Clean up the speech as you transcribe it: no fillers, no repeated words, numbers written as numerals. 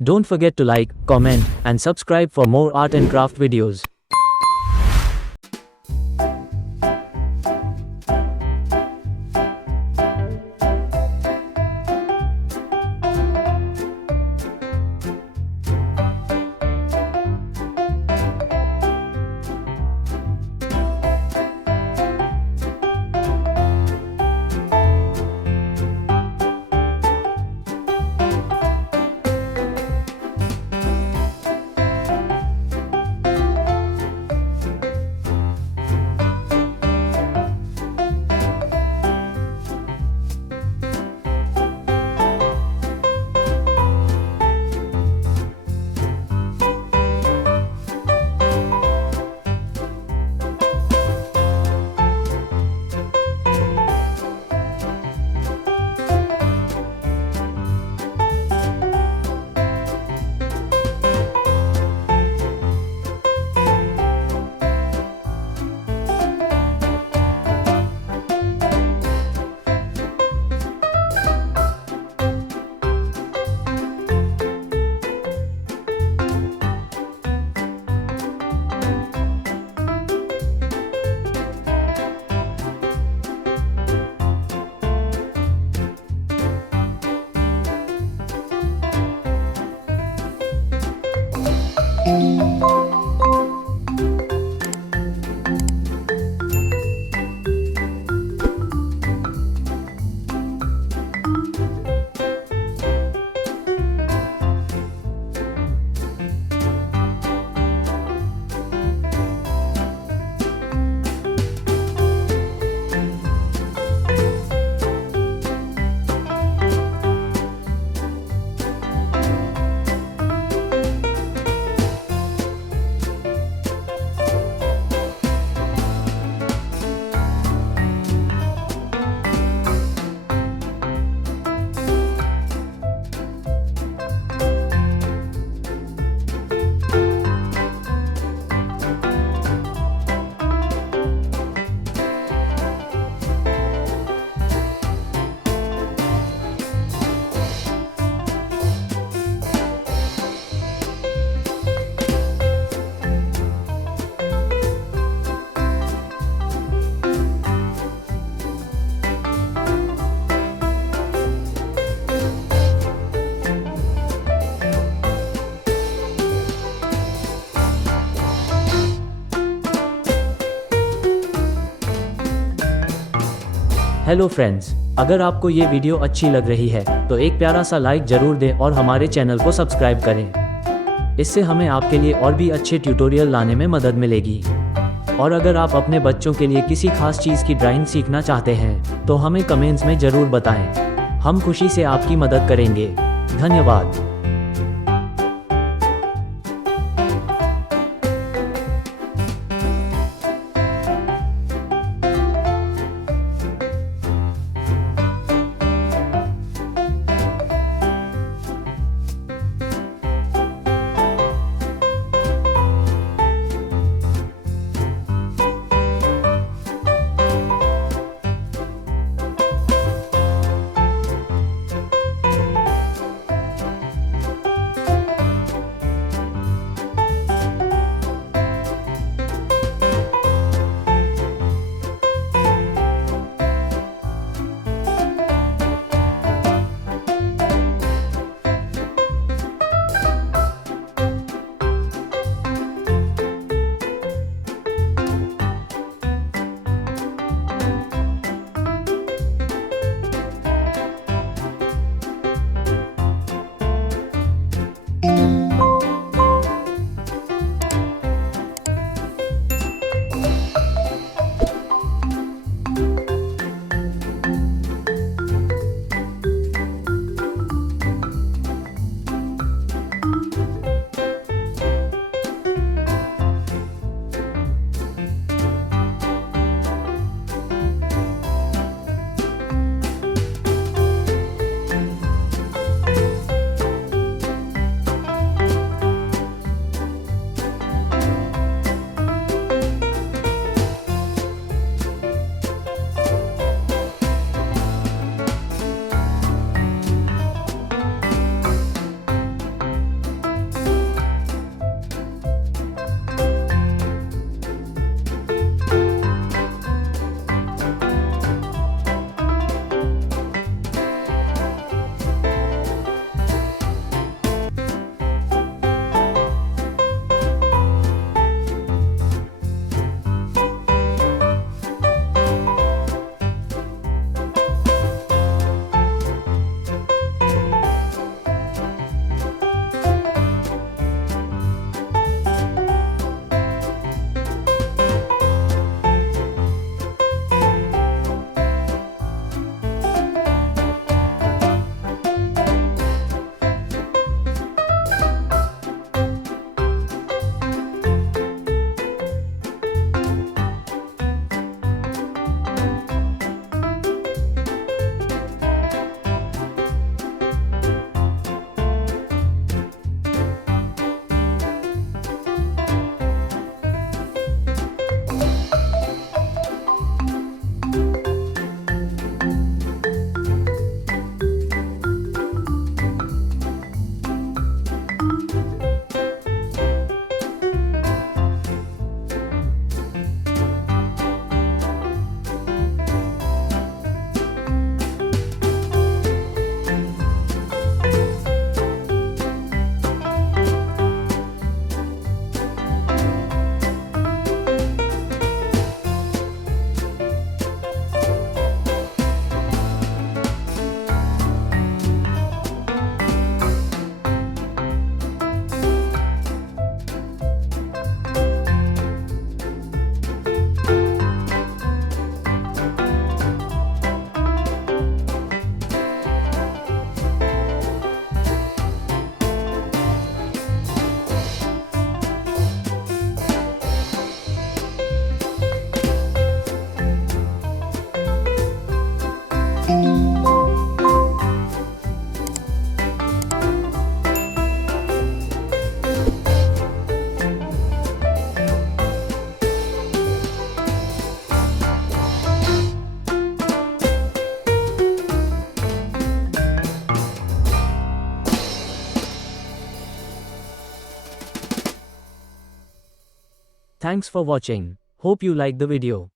Don't forget to like, comment, and subscribe for more art and craft videos. Hello friends, अगर आपको ये वीडियो अच्छी लग रही है तो एक प्यारा सा लाइक जरूर दें और हमारे चैनल को सब्सक्राइब करें। इससे हमें आपके लिए और भी अच्छे ट्यूटोरियल लाने में मदद मिलेगी। और अगर आप अपने बच्चों के लिए किसी खास चीज़ की ड्राइंग सीखना चाहते हैं तो हमें कमेंट्स में ज़रूर बताएं। हम खुशी से आपकी मदद करेंगे। धन्यवाद। Thanks for watching. Hope you like the video.